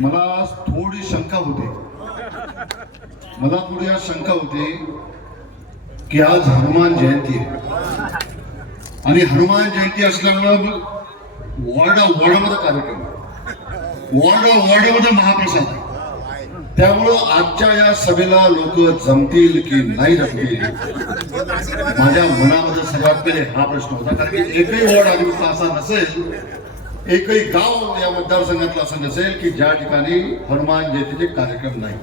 मला थोडी शंका होती. मला थोडी आज शंका होती की आज हनुमान जयंती आहे. आणि हनुमान जयंती असल्यामुळं वॉर्डा वॉर्डमध्ये कार्यक्रम वॉर्डा वॉर्डमध्ये महाप्रसाद त्यामुळं आजच्या या सभेला लोक जमतील की नाही जमतील? माझ्या मनामध्ये सगळ्यात पहिले हा प्रश्न होता. कारण की एकही वॉर्ड आदिवासी असा नसेल एकही गाव या मतदारसंघातला असं नसेल की ज्या ठिकाणी हनुमान जयंतीचे कार्यक्रम नाही.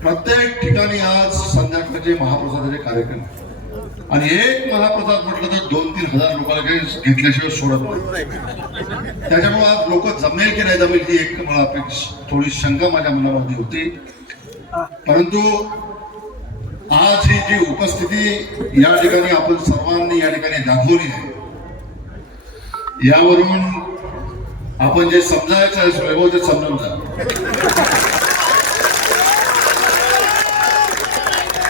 प्रत्येक ठिकाणी आज संध्याकाळचे महाप्रसादाचे कार्यक्रम आणि एक महाप्रसाद म्हटलं तर दोन तीन हजार लोकांना काही घेतल्याशिवाय सोडत नाही. त्याच्यामुळे आज लोक जमेल की नाही जमेल ही एक मला अपेक्षा थोडी शंका माझ्या मनामध्ये होती. परंतु आज ही जी उपस्थिती या ठिकाणी आपण सर्वांनी या ठिकाणी दाखवली आहे यावरून आपण जे समजायचं आहे वैभव ते समजून जा.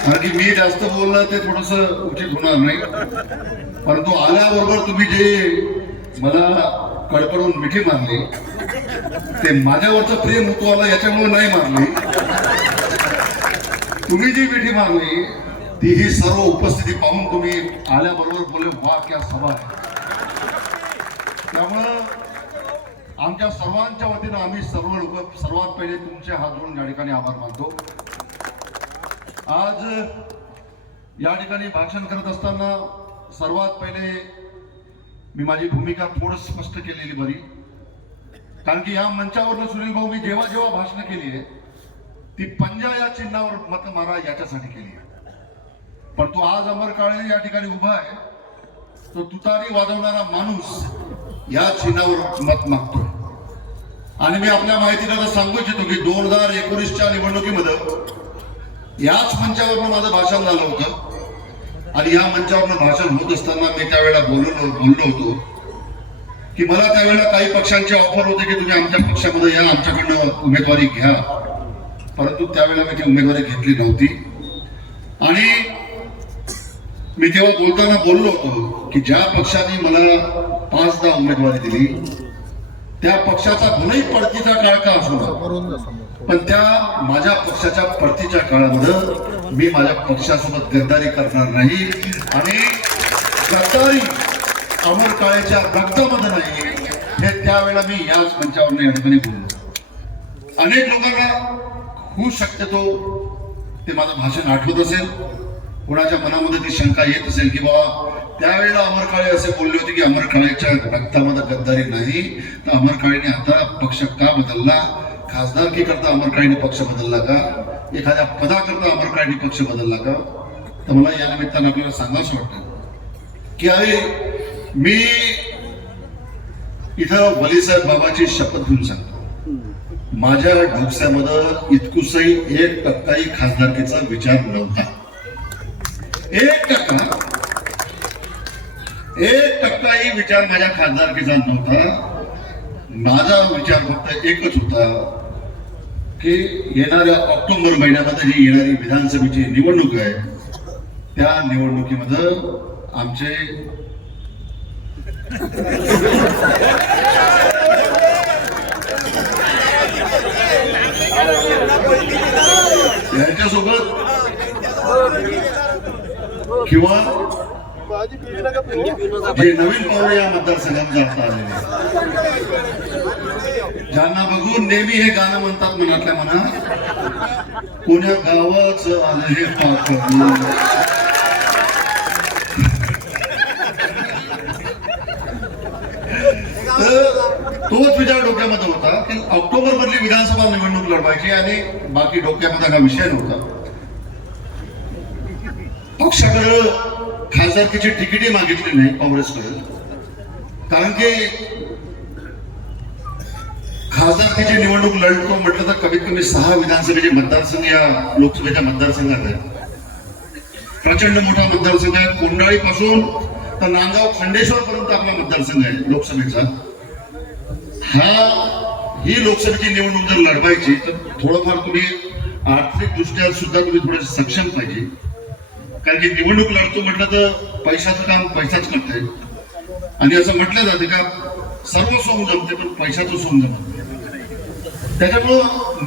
कारण की मी जास्त बोलणार ते थोडस उचित होणार नाही. परंतु आल्याबरोबर तुम्ही जे मला कडकडून मिठी मारली ते माझ्यावरचं प्रेम होतो आला याच्यामुळे नाही मारली. तुम्ही जी मिठी मारली ती ही सर्व उपस्थिती पाहून तुम्ही आल्याबरोबर बोले वा क्या सभा आहे त्यामुळं आमच्या सर्वांच्या वतीनं आम्ही सर्व लोक सर्वात पहिले तुमचे हात जोडून या ठिकाणी आभार मानतो. आज या ठिकाणी भाषण करत असताना सर्वात पहिले मी माझी भूमिका थोडं स्पष्ट केलेली बरी. कारण की या मंचावरनं सुनील भाऊ मी जेव्हा जेव्हा भाषणं केली आहे ती पंजा या चिन्हावर मत मारा याच्यासाठी केली आहे. पण तो आज अमर काळे या ठिकाणी उभा आहे तो तुतारी वाजवणारा माणूस या चिन्हावर मत मागतो आणि मी आपल्या माहितीला सांगू इच्छितो की दोन हजार एकोणीसच्या निवडणुकीमध्ये याच मंचावरनं माझं भाषण झालं होतं. आणि या मंचावरनं भाषण होत असताना मी त्यावेळेला बोललो बोललो होतो की मला त्यावेळेला काही पक्षांची ऑफर होते की तुम्ही आमच्या पक्षामध्ये या आमच्याकडनं उमेदवारी घ्या. परंतु त्यावेळेला मी ती उमेदवारी घेतली नव्हती. आणि मी तेव्हा बोलताना बोललो होतो की ज्या पक्षाने मला पाचदा उमेदवारी दिली त्या पक्षाचा भलेही पडतीचा काळ का असू नये. पण त्या माझ्या पक्षाच्या परतीच्या काळामध्ये मी माझ्या पक्षासोबत गद्दारी करणार नाही आणि गद्दारी अमर काळेच्या रक्तामध्ये नाही हे त्यावेळेला मी याच मंचावर या ठिकाणी बोललो. अनेक लोकांना होऊ शक्यतो ते माझं भाषण आठवत असेल. कुणाच्या मनामध्ये ती शंका येत असेल की बाबा त्यावेळेला अमर काळे असे बोलले होते की अमर काळेच्या रक्तामध्ये गद्दारी नाही तर अमर काळेने आता पक्ष का बदलला? खासदारकी करता अमर काळेने पक्ष बदलला का? एखाद्या पदाकरता अमर काळेने पक्ष बदलला का? तर मला या निमित्तानं आपल्याला सांगावंसं वाटतं की अरे मी इथं वलीसाहेब बाबाची शपथ घेऊन सांगतो. माझ्या ढोकस्यामध्ये इतकुसही एक टक्काही खासदारकीचा विचार नव्हता. एक टक्का. एक टक्काही विचार माझ्या खासदारकीचा नव्हता. माझा विचार फक्त एकच होता की येणाऱ्या ऑक्टोबर महिन्यामध्ये जी येणारी विधानसभेची निवडणूक आहे त्या निवडणुकीमध्ये आमचे यांच्यासोबत किंवा जे नवीन पाहुणे या मतदारसंघात जाता आलेले ज्यांना बघून नेहमी हे गाणं म्हणतात मनातल्या मना कोण्या गावाचं आलं हे पाहतो तर तोच विचार डोक्यामध्ये होता की ऑक्टोबर मधली विधानसभा निवडणूक लढवायची आणि बाकी डोक्यामध्ये हा विषय नव्हता. पक्षाकडं खासदारकीची तिकीटही मागितली नाही काँग्रेसकडे कारण की खासदारकीची निवडणूक लढतो म्हटलं तर कमीत कमी सहा विधानसभेचे मतदारसंघ या लोकसभेच्या मतदारसंघात आहे प्रचंड मोठा मतदारसंघ आहे. कोंडाळी पासून तर नांदगाव खंडेश्वर पर्यंत आपला मतदारसंघ आहे लोकसभेचा. हा ही लोकसभेची निवडणूक जर लढवायची तर थोडंफार तुम्ही आर्थिक दृष्ट्या सुद्धा तुम्ही थोडं सक्षम पाहिजे. कारण की निवडणूक लढतो म्हटलं तर पैशाचं काम पैसाच करते आणि असं म्हटलं जाते का सर्व सोंग जमते म्हणजे पण पैशाचं सोंग जमत त्याच्यामुळं त्याच्यामुळं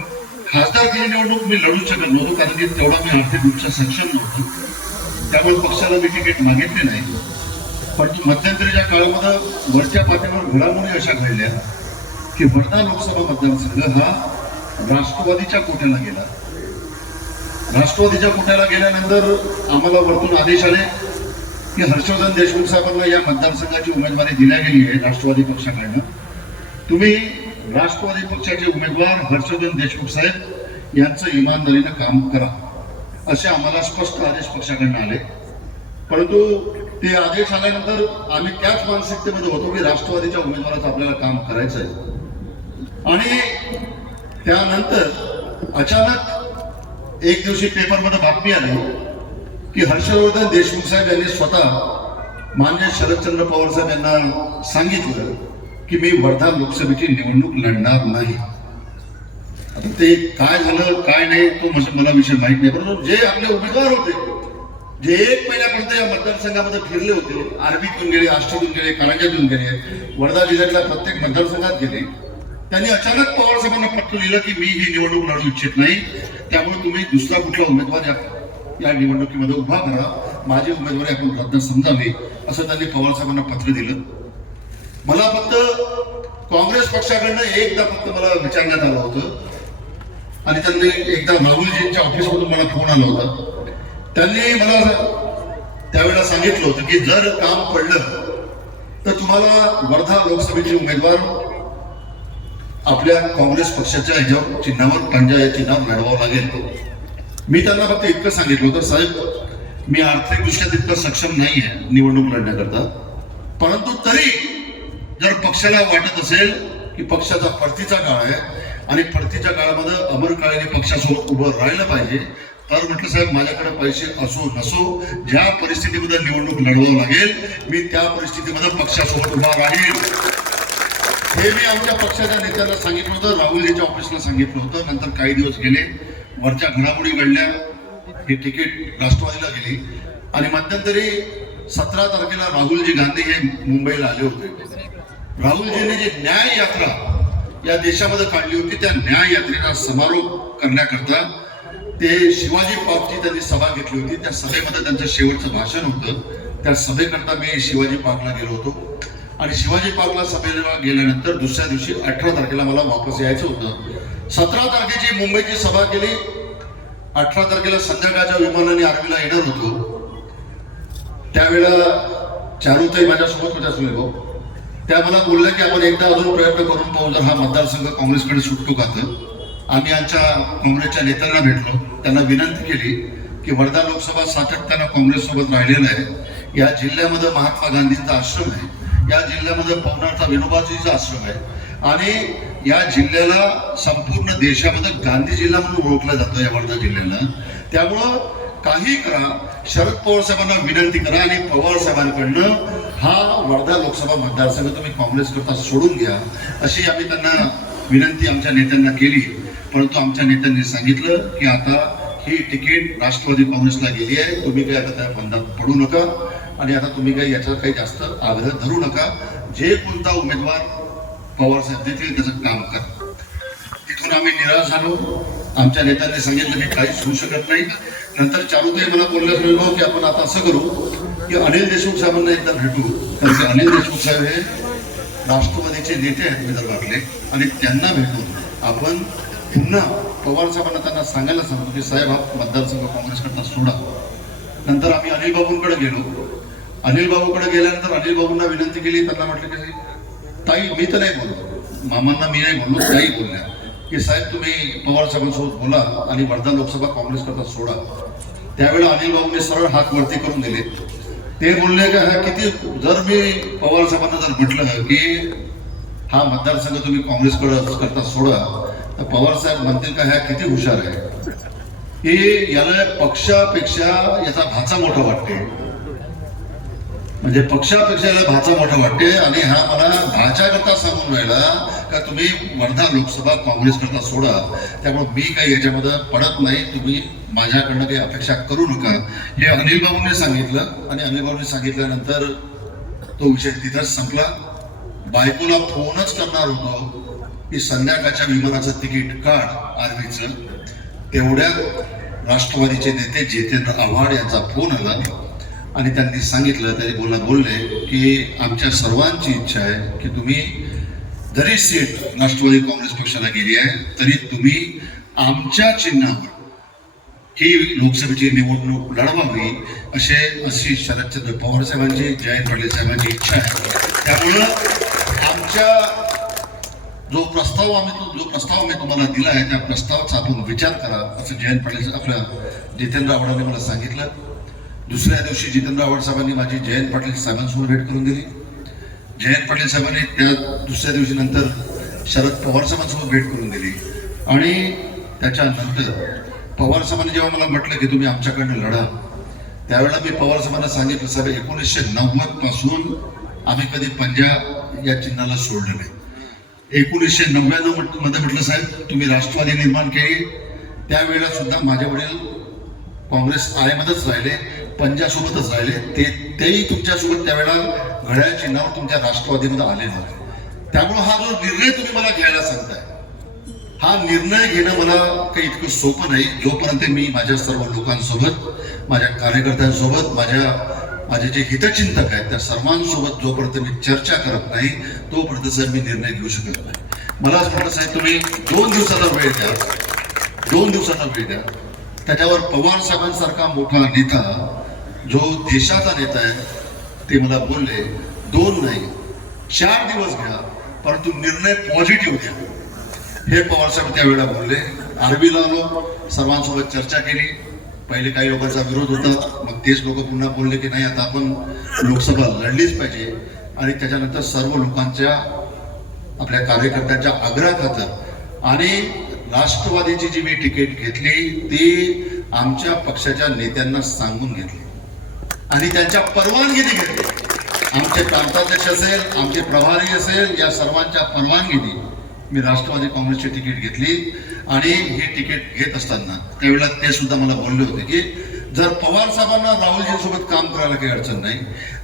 खासदारकीची निवडणूक मी लढू शकत नव्हतो कारण की तेवढा मी आर्थिक रूपच्या सक्षम नव्हतो. त्यामुळे पक्षाला मी तिकीट मागितले नाही. परंतु मध्यंतरीच्या काळामध्ये वरच्या पातळीवर घडामोडी अशा घडल्या की वर्धा लोकसभा मतदारसंघ हा राष्ट्रवादीच्या कोट्याला गेला. राष्ट्रवादीच्या कोट्याला गेल्यानंतर आम्हाला वरतून आदेश आले की हर्षवर्धन देशमुख साहेबांना या मतदारसंघाची उमेदवारी दिल्या गेली आहे राष्ट्रवादी पक्षाकडनं. तुम्ही राष्ट्रवादी पक्षाचे उमेदवार हर्षवर्धन देशमुख साहेब यांचं इमानदारीनं काम करा असे आम्हाला स्पष्ट आदेश पक्षाकडनं आले. परंतु ते आदेश आल्यानंतर आम्ही त्याच मानसिकतेमध्ये होतो की राष्ट्रवादीच्या उमेदवाराचं आपल्याला काम करायचं आहे आणि त्यानंतर अचानक एक दिवशी पेपरमध्ये बातमी आली की हर्षवर्धन देशमुख साहेब यांनी स्वतः मान्य शरदचंद्र पवार साहेब यांना सांगितलं की मी वर्धा लोकसभेची निवडणूक लढणार नाही. आता ते काय झालं काय नाही तो म्हणजे मला विषय माहीत नाही. परंतु जे आपले उमेदवार होते जे एक महिन्यापर्यंत या मतदारसंघामध्ये फिरले होते आर्मीतून गेले आष्टीतून गेले कारंजातून गेले वर्धा जिल्ह्यातल्या प्रत्येक मतदारसंघात गेले त्यांनी अचानक पवार साहेबांना पत्र लिहिलं की मी ही निवडणूक लढू इच्छित नाही. त्यामुळे तुम्ही दुसरा कुठला उमेदवार या या निवडणुकीमध्ये उभा करा. माझी उमेदवारी आपण रद्द समजावी असं त्यांनी पवार साहेबांना पत्र दिलं. मला फक्त काँग्रेस पक्षाकडनं एकदा फक्त मला विचारण्यात आलं होतं. आणि त्यांनी एकदा माहुलजींच्या ऑफिसमधून मला फोन आला होता. त्यांनी मला त्यावेळेला सांगितलं होतं की जर काम पडलं तर तुम्हाला वर्धा लोकसभेचे उमेदवार आपल्या काँग्रेस पक्षाच्या ह्याच्यावर चिन्हावर पंजा या चिन्हावर लढवावं लागेल. मी त्यांना फक्त इतकं सांगितलं होतं साहेब मी आर्थिकदृष्ट्या तितकं सक्षम नाही आहे निवडणूक लढण्याकरता. परंतु तरी जर पक्षाला वाटत असेल की पक्षाचा परतीचा काळ आहे आणि परतीच्या काळामध्ये अमर काळेने पक्षासोबत उभं राहिलं पाहिजे तर म्हटलं साहेब माझ्याकडे पैसे असो नसो ज्या परिस्थितीमध्ये निवडणूक लढवावं लागेल मी त्या परिस्थितीमध्ये पक्षासोबत उभा राहील. हे मी आमच्या पक्षाच्या नेत्यांना सांगितलं होतं. राहुलजीच्या ऑफिसला सांगितलं होतं. नंतर काही दिवस गेले. वरच्या घडामोडी घडल्या. ही तिकीट राष्ट्रवादीला गेली. आणि मध्यंतरी सतरा तारखेला राहुलजी गांधी हे मुंबईला आले होते. राहुलजींनी जी न्याय यात्रा या देशामध्ये काढली होती त्या न्याय यात्रेचा समारोप करण्याकरता ते शिवाजी पार्कची त्यांनी सभा घेतली होती. त्या सभेमध्ये त्यांचं शेवटचं भाषण होतं. त्या सभेकरता मी शिवाजी पार्कला गेलो होतो. आणि शिवाजी पार्कला सभेला गेल्यानंतर दुसऱ्या दिवशी अठरा तारखेला मला वापस यायचं होतं. सतरा तारखेची मुंबईची सभा केली. अठरा तारखेला संध्याकाळच्या विमानाने आर्मीला येणार होतो. त्यावेळेला चारुताई माझ्यासोबत होत्या सुनील भाऊ. त्या मला बोलल्या की आपण एकदा अजून प्रयत्न करून पाहू जर हा मतदारसंघ काँग्रेसकडे सुटतो का तर. आम्ही आमच्या काँग्रेसच्या नेत्यांना भेटलो. त्यांना विनंती केली की वर्धा लोकसभा सातत्यानं काँग्रेससोबत राहिलेलं आहे. या जिल्ह्यामध्ये महात्मा गांधींचा आश्रम आहे. या जिल्ह्यामध्ये पवनारचा विनोबाजीचा आश्रम आहे. आणि या जिल्ह्याला संपूर्ण देशामध्ये गांधी जिल्हा म्हणून ओळखलं जातं या वर्धा जिल्ह्याला. त्यामुळं काही करा शरद पवार साहेबांना विनंती करा आणि पवार साहेबांकडनं हा वर्धा लोकसभा मतदारसंघ तुम्ही काँग्रेस करता सोडून घ्या अशी आम्ही त्यांना विनंती आमच्या नेत्यांना केली. परंतु आमच्या नेत्यांनी सांगितलं की आता ही तिकीट राष्ट्रवादी काँग्रेसला गेली आहे तुम्ही काय आता त्या बंधात पडू नका. आणि आता तुम्ही काही याच्यावर काही जास्त आग्रह धरू नका. जे कोणता उमेदवार पवार साहेब देतील त्याचं काम करा. तिथून आम्ही निराश झालो. आमच्या नेत्यांनी सांगितलं की काहीच होऊ शकत नाही. नंतर चारुताई मला बोलल्या गेलो की आपण आता असं करू की अनिल देशमुख साहेबांना एकदा भेटू. कारण की अनिल देशमुख साहेब हे राष्ट्रवादीचे नेते आहेत विदर्भातले आणि त्यांना भेटून आपण पुन्हा पवार साहेबांना त्यांना सांगायला सांगतो की साहेब हा मतदारसंघ काँग्रेसकडनं सोडा. नंतर आम्ही अनिल बाबूंकडे गेलो. अनिल बाबूकडे गेल्यानंतर अनिल बाबूंना विनंती केली त्यांना म्हटलं की ताई मी तर नाही बोललो. मामांना मी नाही बोललो ताई बोलल्या. की साहेब तुम्ही पवार साहेबांसोबत बोला आणि वर्धा लोकसभा काँग्रेस करता सोडा. त्यावेळेला अनिल बाबूंनी सरळ हात वरती करून दिले. ते बोलले का हा किती जर मी पवार साहेबांना जर म्हटलं की हा मतदारसंघ तुम्ही काँग्रेसकडे करता सोडा तर पवार साहेब म्हणतील का ह्या किती हुशार आहे. की याला पक्षापेक्षा याचा भाचा मोठा वाटते. म्हणजे पक्षापेक्षा भाचा मोठा वाटते आणि हा मला भाच्याकरता सांगून राहिला का तुम्ही वर्धा लोकसभा काँग्रेस करता सोडा. त्यामुळे मी काही याच्यामध्ये पडत नाही. तुम्ही माझ्याकडनं काही अपेक्षा करू नका. हे अनिल बाबूंनी सांगितलं आणि अनिल बाबूंनी सांगितल्यानंतर तो विषय तिथंच संपला. बायकोला फोनच करणार होतो की संध्याकाळच्या विमानाचं तिकीट काढ आर्मीचं. तेवढ्या राष्ट्रवादीचे नेते जितेंद्र आव्हाड यांचा फोन आला. आणि त्यांनी सांगितलं त्यांनी बोला बोलले की आमच्या सर्वांची इच्छा आहे की तुम्ही जरी सीट राष्ट्रवादी काँग्रेस पक्षाला गेली आहे तरी तुम्ही आमच्या चिन्हावर ही लोकसभेची निवडणूक लढवावी असे अशी शरदचंद्र पवार साहेबांची जयंत पाटील साहेबांची इच्छा आहे. त्यामुळं आमच्या जो प्रस्ताव आम्ही जो प्रस्ताव मी तुम्हाला दिला आहे त्या प्रस्तावाचा आपण विचार करा असं जयंत पाटील आपल्या जितेंद्र आव्हाडांनी मला सांगितलं. दुसऱ्या दिवशी जितेंद्र आव्हाड साहेबांनी माझी जयंत पाटील साहेबांसमोर भेट करून दिली. जयंत पाटील साहेबांनी त्या दुसऱ्या दिवशी नंतर शरद पवार साहेबांसोबत भेट करून दिली. आणि त्याच्यानंतर पवार साहेबांनी जेव्हा मला म्हटलं की तुम्ही आमच्याकडनं लढा त्यावेळेला मी पवार साहेबांना सांगितलं साहेब एकोणीसशे नव्वदपासून आम्ही कधी पंजा या चिन्हाला सोडलं नाही. एकोणीसशे नव्याण्णवमध्ये म्हटलं साहेब तुम्ही राष्ट्रवादी निर्माण केली. त्यावेळेला सुद्धा माझे वडील काँग्रेस आयमध्येच राहिले. पंजासोबतच राहिले. ते तेही तुमच्यासोबत त्यावेळेला घड्याळ चिन्हावर तुमच्या राष्ट्रवादीमध्ये आले झाले त्यामुळे हा जो निर्णय तुम्ही मला घ्यायला सांगताय हा निर्णय घेणं मला काही इतकं सोपं नाही. जोपर्यंत मी माझ्या सर्व लोकांसोबत माझ्या कार्यकर्त्यांसोबत माझ्या माझे जे हितचिंतक आहेत त्या सर्वांसोबत जोपर्यंत मी चर्चा करत नाही तोपर्यंत सर मी निर्णय घेऊ शकत नाही. मला असं म्हटलं साहेब तुम्ही दोन दिवसाचा वेळ द्या. दोन दिवसाचा वेळ द्या. त्याच्यावर पवार साहेबांसारखा मोठा नेता जो देशाचा नेता आहे ते मला बोलले दोन नाही चार दिवस घ्या परंतु निर्णय पॉझिटिव्ह घ्या. हे पवार साहेब त्यावेळेला बोलले आरबीला आलो सर्वांसोबत चर्चा केली पहिले काही लोकांचा विरोध होता मग तेच लोक पुन्हा बोलले की नाही आता आपण लोकसभा लढलीच पाहिजे. आणि त्याच्यानंतर सर्व लोकांच्या आपल्या कार्यकर्त्यांच्या आग्रहाखातर आणि राष्ट्रवादीची जी मी तिकीट घेतली ती आमच्या पक्षाच्या नेत्यांना सांगून घेतली. आणि त्यांच्या परवानगीने घेतली. आमचे प्रांताध्यक्ष असेल आमचे प्रभारी असेल या सर्वांच्या परवानगीने मी राष्ट्रवादी काँग्रेसची तिकीट घेतली. आणि हे तिकीट घेत असताना त्यावेळेला ते सुद्धा मला बोलले होते की जर पवार साहेबांना राहुलजींसोबत काम करायला काही अडचण नाही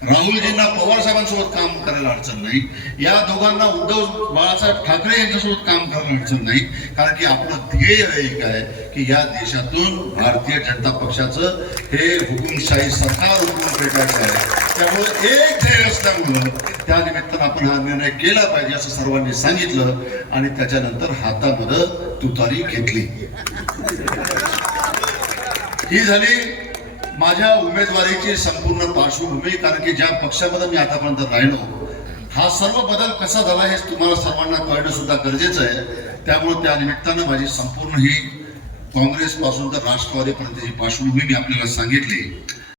राहुलजींना पवार साहेबांसोबत काम करायला अडचण नाही या दोघांना उद्धव बाळासाहेब ठाकरे यांच्यासोबत काम करायला अडचण नाही कारण की आपलं ध्येय एक आहे की या देशातून भारतीय जनता पक्षाचं हे हुकुमशाही सरकार उठवून फेटायचं आहे. त्यामुळे एक ध्येय असल्यामुळं त्या निमित्तानं आपण हा निर्णय केला पाहिजे असं सर्वांनी सांगितलं आणि त्याच्यानंतर हातामध्ये तुतारी घेतली. ही झाली माझ्या उमेदवारीची संपूर्ण पार्श्वभूमी कारण की ज्या पक्षामध्ये मी आतापर्यंत राहिलो हा सर्व बदल कसा झाला हे तुम्हाला सर्वांना कळणं सुद्धा गरजेचं आहे. त्यामुळे त्या निमित्तानं माझी संपूर्ण ही काँग्रेसपासून तर राष्ट्रवादीपर्यंत ही पार्श्वभूमी मी आपल्याला सांगितली.